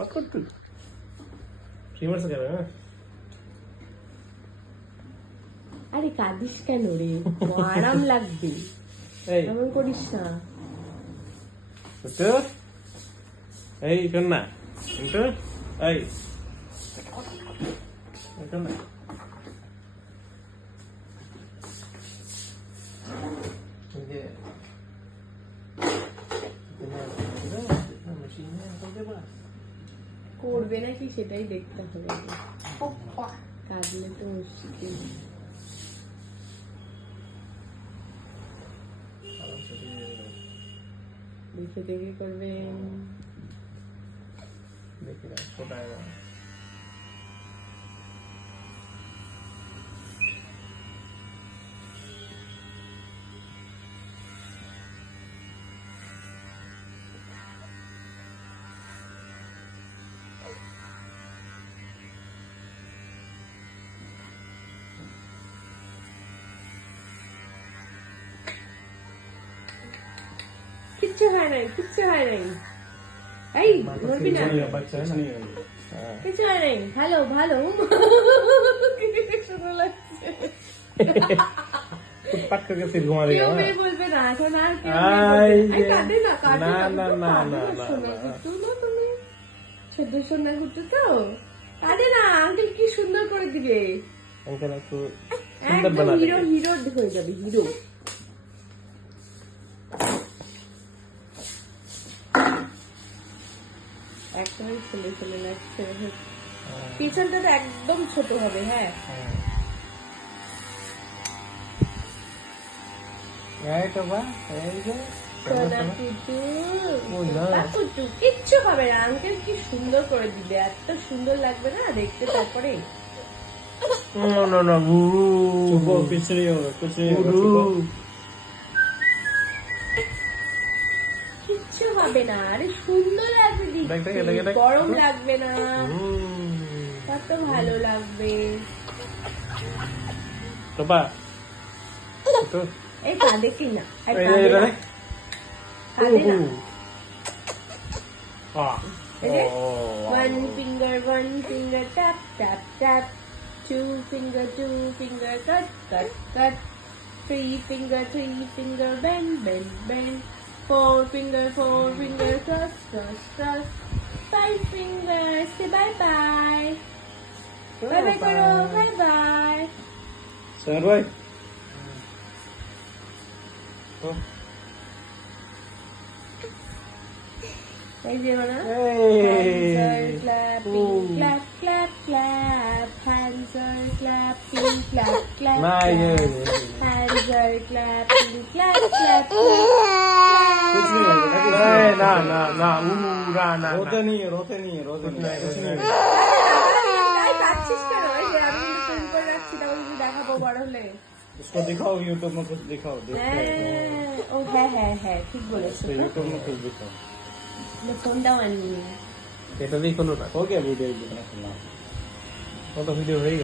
पकड़ तू ফিমার সে করে না আরে কাঁদিস কেন রে আরাম লাগবে এই এমন করিস না তো এই শোন না কিন্তু এই শোন না করবে নাকি সেটাই দেখতে হবে কাঁদলে তো মুশকিল দেখে দেখে করবে দেখি না কোথায় কিচ্ছু হয় নাই কিচ্ছু হয় নাই এই নড়বি না বাচ্চা না কিছু হয় নাই ভালো ভালো কি সুন্দর লাগছে পাট করে ফির ঘুমা দেगा কেউ মেয়ে বলবে না এখন আর কেউ আই এই কাঁদে না কাঁদে না না না না না তুমি ছোট সোনা গুট্টু তো কাঁদে না আঙ্কেল কি সুন্দর করে দিবে अंकल आपको सुंदर একদম बना হিরো देंगे হিরো হয়ে যাবে হিরো একদমই ছেলে ছেলে লাগছে পিছনটা তো একদম ছোট হবে হ্যাঁ এই তো বা এই যে সোনা কুটু ওই না। সোনা কুটু কিচ্ছু হবে না আঙ্কেল কি সুন্দর করে দিবে এত সুন্দর লাগবে না দেখতে তারপরে नो नो नो चुपो कुछ नहीं होगा कुछ नहीं होगा गुरु चुपो কিচ্ছু হবে না আরে সুন্দর লাগবে দেখ, দেখ, দেখতে দেখ। গরম লাগবে না কত ভালো লাগবে तो बा तो এই কাঁদে কি না এই এই কাঁদে রে না কাঁদে না आ এই যে, one finger tap tap tap two finger cut cut cut three finger bend bend bend four finger cross cross cross five fingers say bye bye bye bye karo bye bye sir भाई এই যে না Hey. hands are clapping clap clap clap hands are clapping clap clap ना ये hands are clapping clap clap कुछ नहीं होगा नहीं ना ना ना ना ना रोते नहीं है रोते नहीं है रोते नहीं है कुछ नहीं होगा তাই পাচ্ছিস কেন এই যে আমি ফোন করে রাখছি তাও যদি দেখাবো বড় হলে उसको दिखाओ यूट्यूब में कुछ दिखाओ देखते हैं হ্যাঁ ও হ্যাঁ ঠিক বলেছো तो यूट्यूब में कुछ दिखाओ ফোনটাও আনিনি এটা দিয়ে কোনো না हो गया वीडियो देखना सुनना কত ভিডিও হয়ে